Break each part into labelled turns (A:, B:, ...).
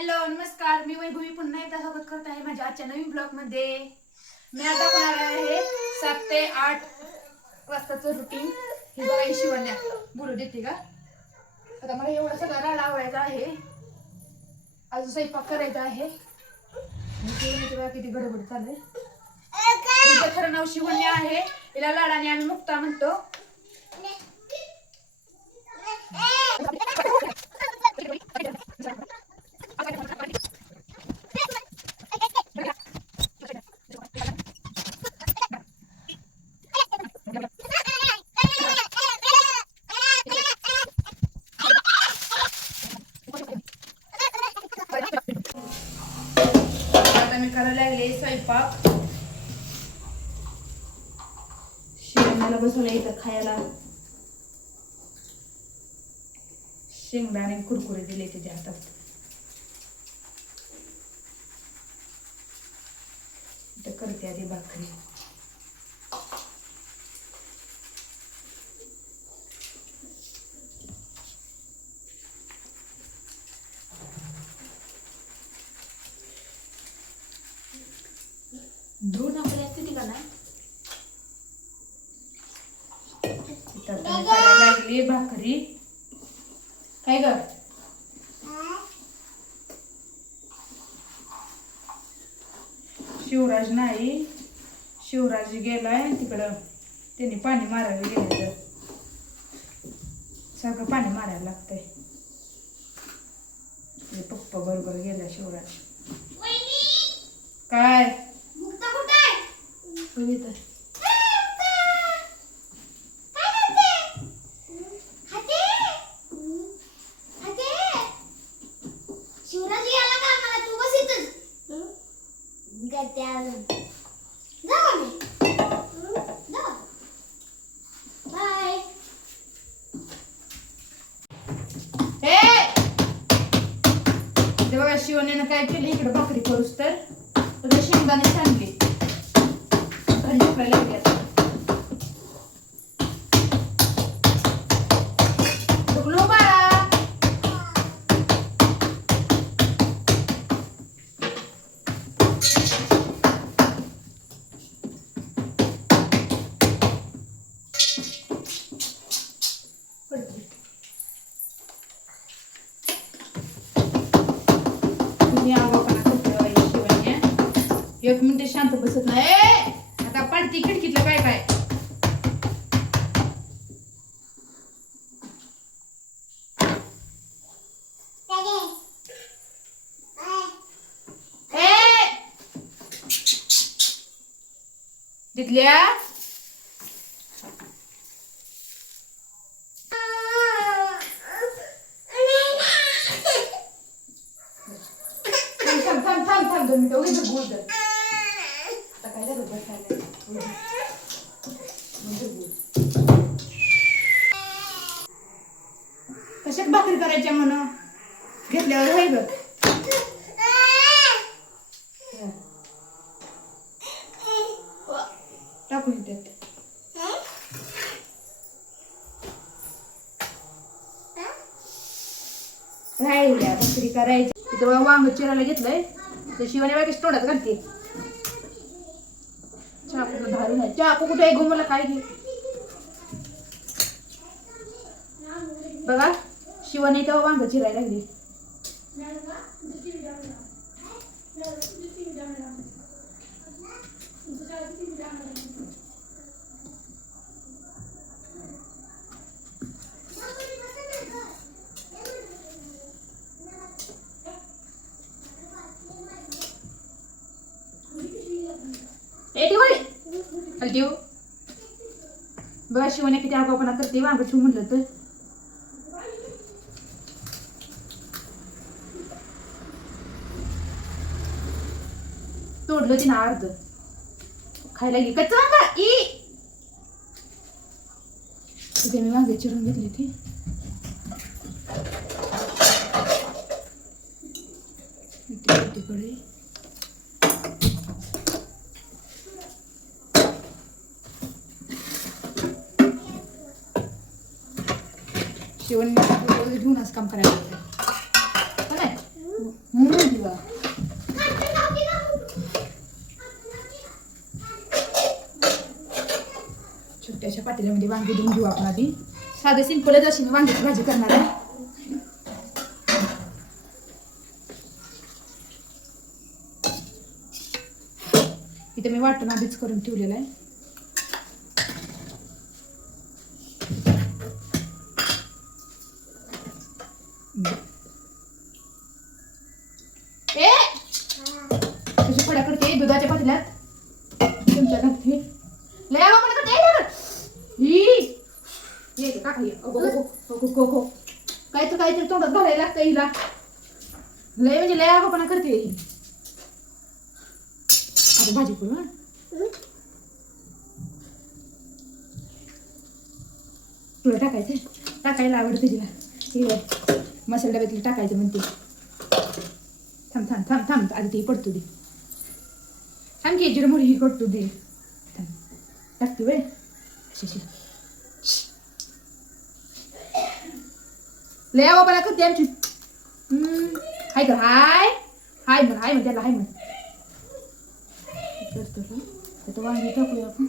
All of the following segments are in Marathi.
A: हॅलो नमस्कार. मी वैभवी पुन्हा एकदा स्वागत करत आहे माझ्या आजच्या नवीन ब्लॉगमध्ये मी आता होणार आहे सात ते आठ वाजताचं रुटीन हे बघा ही शिवण्या. बोलू देते का? आता मला एवढा सगळा राडा आवडायचा आहे. अजून स्वयंपाक करायचा आहे. बघा किती गडबड चालू आहे. खरं नाव शिवण्या आहे. तिला लाडाने आम्ही मुक्ता म्हणतो. करायला लागले स्वयंपाक. शेंगदाणा बसून येतं खायला. शेंगदाणे कुरकुरे दिले त्याच्या हातात करते आधी भाकरी धुवून आपली असते ती का नाही इथं आता मी लागली भाकरी. काय ग? शिवराज नाही. शिवराज गेलाय तिकडं. त्यांनी पाणी मारायला गेले तर सारखं पाणी मारायला लागतंय. पप्पा बरोबर गेला शिवराज. काय हो इथं.
B: शिवराज याला का मला तू बस इथंच गत्या अजून जाऊ आम्ही जाऊ
A: एक मिनिट शांत बसत नाही! आता पडती खिडकीतलं काय काय! तिथल्या थांब थांब थांब दोन मिनिटं उगीच बोल दे. आता काय झालं बसायला म्हणजे बोल. म्हणजे कशात भाकरी करायच्या म्हण? घेतल्यावर होय बघ. टाकून त्यात राहिल्या भाकरी करायची इथं वांग चिरायला घेतलंय. तर शिवाने बाकी तोंडात घालते. चाकू धारू नाही चाकू कुठे आहे? मला काय घे. बघा शिवाने तेव्हा वांग चिरायला लागली. हलटी बघा शिवने किती आगाऊपणा करते वांग ठेवू म्हणलं तर तोडलं तिनं अर्ध. खायला गेली. कच्च वांग? ई! तिथे मी वांगे चिरून घेतली ती. तिकडे जेवण शिवण घेऊनच काम करायला लागतं. हो छोट्याशा पातेल्यामध्ये वांगी देऊन घेऊ आपण आधी. साधं सिंपलच अशी मी वांग्याची भाजी करणार आहे. इथे मी वाटण आधीच करून ठेवलेलं आहे ए कशी पड्या करते दुधाच्या पातेल्यात तुमच्या घातली लय आवा मला करते ए, धर. ही ये का काही अगो गो गो गो गो काय तर काहीतरी तोंडात घालायला लागतं हिला. लय म्हणजे लय आवापणा करते ही. आता भाजी करू हा? तुला टाकायचं टाकायला आवडते तिला. हे मसाला डब्यातली टाकायचं म्हणते. थांब थांब थांब थांब. आधी ती पडतो दे. थांब की जिरं ही पडतो दे. थांब. टाकते वय अशी. अशी लय आवापणा करते आमची हम्म. हाय कर हाय हाय म्हण हाय म्हण त्याला हाय म्हण करतो का आता वांगी टाकूया आपण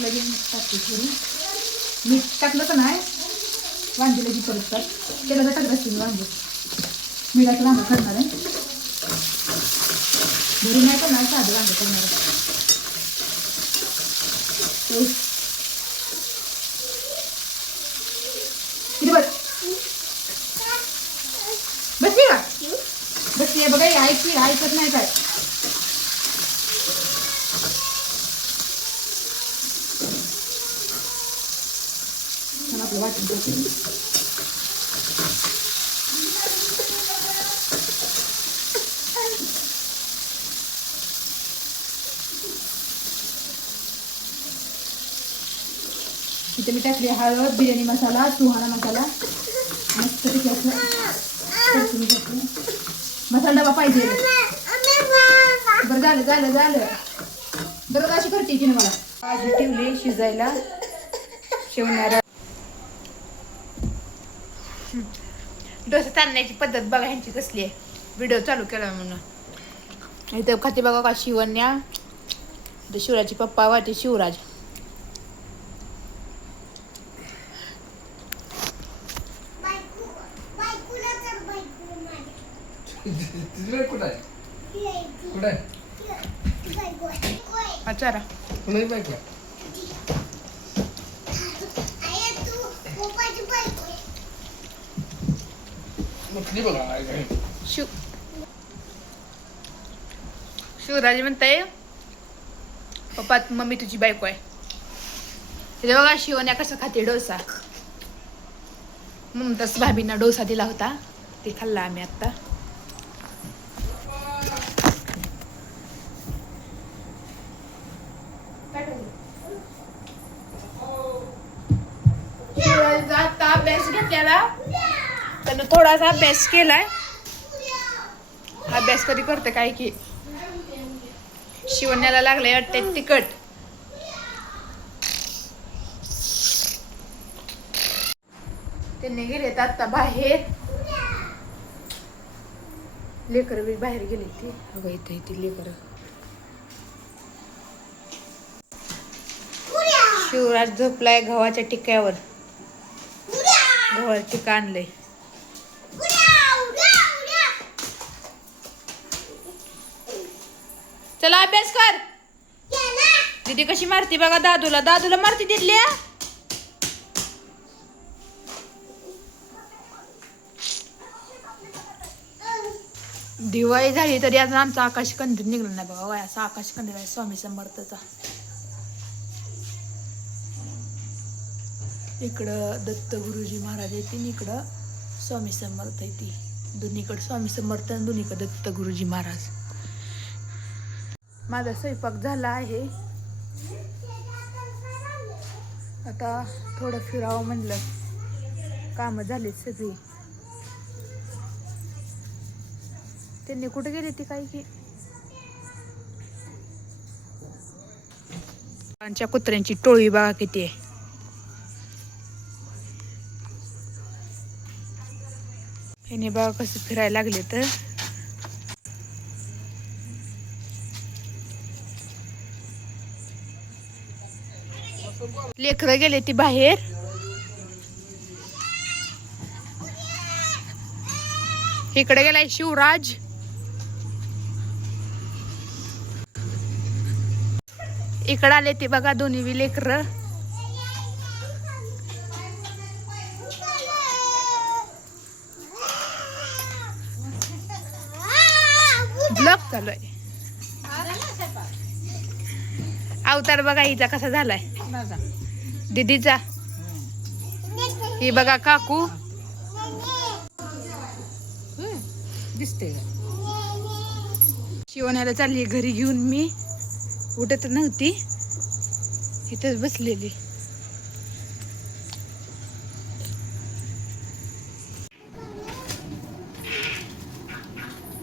A: लगेच मीठ टाकते थोडी मीठ टाकलं का नाही? वांगीला जी परत तर. त्याला जर टाकत असते मी वांगे. मिठाचं वांगं करणार आहे. घरी नाही करणार साधं वांगं करणार आहे. हो. बस बसली का? बसली बघा ही ऐकली ऐकत नाही काय? आपलं इथे मी टाकली हळद बिर्याणी मसाला सुहाणा मसाला. मस्त पैकी असं मसाला डबा पाहिजे. बरं झालं झालं झालं. बरं अशी करते की ना मला? भाजी ठेवली शिजायला. शेवणारा डोसा ताणण्याची पद्धत बघा ह्यांची कसली आहे. व्हिडिओ चालू केला म्हणून. इथं खाते बघा का शिवण्या. शिवराजची पप्पा वाटे शिवराज.
C: कुठं कुठं आहे? कुठली बघा
A: शिव शिवराज म्हणताय पप्पा मम्मी तुझी बायको आहे. हे बघा शिवण्या कसं खाते डोसा. तस भाभींना डोसा दिला होता. ते खाल्ला आम्ही आत्ता. शिवराजचा आता अभ्यास घेतलेला. थोडासा अभ्यास केलाय. अभ्यास कधी करते काय की? शिवण्याला लागले वाटते तिकट त्यांनी गेलेत आता बाहेर. लेकर बी बाहेर गेले ते. अगं इथे इथे लेकर. शिवराज झोपलाय गव्हाच्या टिक्यावर गव्हावर टिका आणलंय. दीदी कशी मारती बघा दादूला. दादूला मारती दिली दिवाळी झाली तरी अजून आमचा आकाश कंदील निघला नाही बघा वय असा आकाश कंदील आहे स्वामी समर्थचा. इकडं दत्त गुरुजी महाराज येतील इकडं स्वामी समर्थ येते दोन्हीकडं स्वामी समर्थ आणि दोन्हीकडं दत्त गुरुजी महाराज. माझा स्वयंपाक झाला आहे. आता थोडं फिरावं म्हणलं. कामं झालीत सगळी. त्यांनी कुठे गेली ती काय की? आमच्या कुत्र्यांची टोळी बघा किती आहे. हिने बघा कसं फिरायला लागले तर. लेकरं गेले ती बाहेर. इकडे गेलाय शिवराज. इकडे आले ते बघा दोन्ही बी लेकर. ब्लॉक चालू आहे अवतार बघा हिचा कसा झालाय. दीदीचा. ही बघा काकू.
D: दिसते
A: शिवण्याला चालली घरी घेऊन मी. उठत नव्हती. इथंच बसलेली.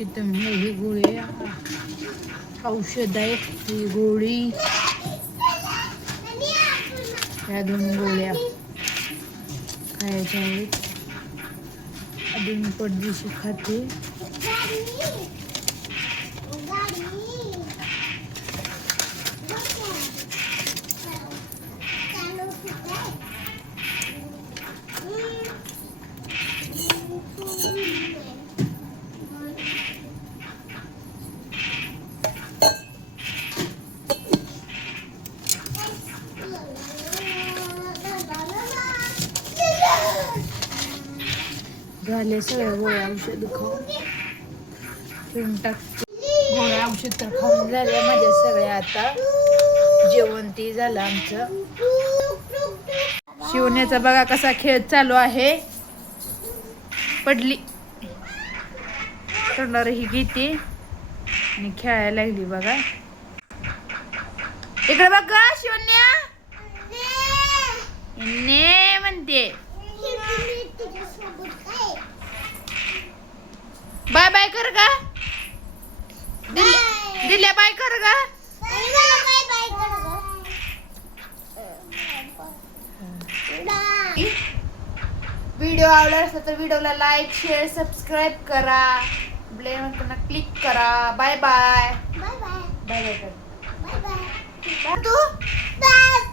D: इथं हे ही गोळी औषध आहे ही गोळी. ह्या दोन गोळ्या? खायच्या आहेत अजून पडदिशी खाते. झाले सगळ्या गोळ्या औषध खाऊन. पिऊन टाकते गोळ्या औषध तर खाऊन झाल्या माझ्या सगळ्या आता. जेवण ते झालं आमचं.
A: शिवण्याचा बघा कसा खेळ चालू आहे. पडली. तोंडावर ही घेते. आणि खेळायला लागली बघा. इकडे बघा शिवण्या. ने म्हणते. बाय बाय कर का दिल्या बाय. कर का व्हिडिओ आवडला असला तर व्हिडिओला लाईक शेअर सबस्क्राईब करा. बेल क्लिक करा. Bye bye
B: bye bye
A: bye
B: bye bye
A: तू?
B: बाय.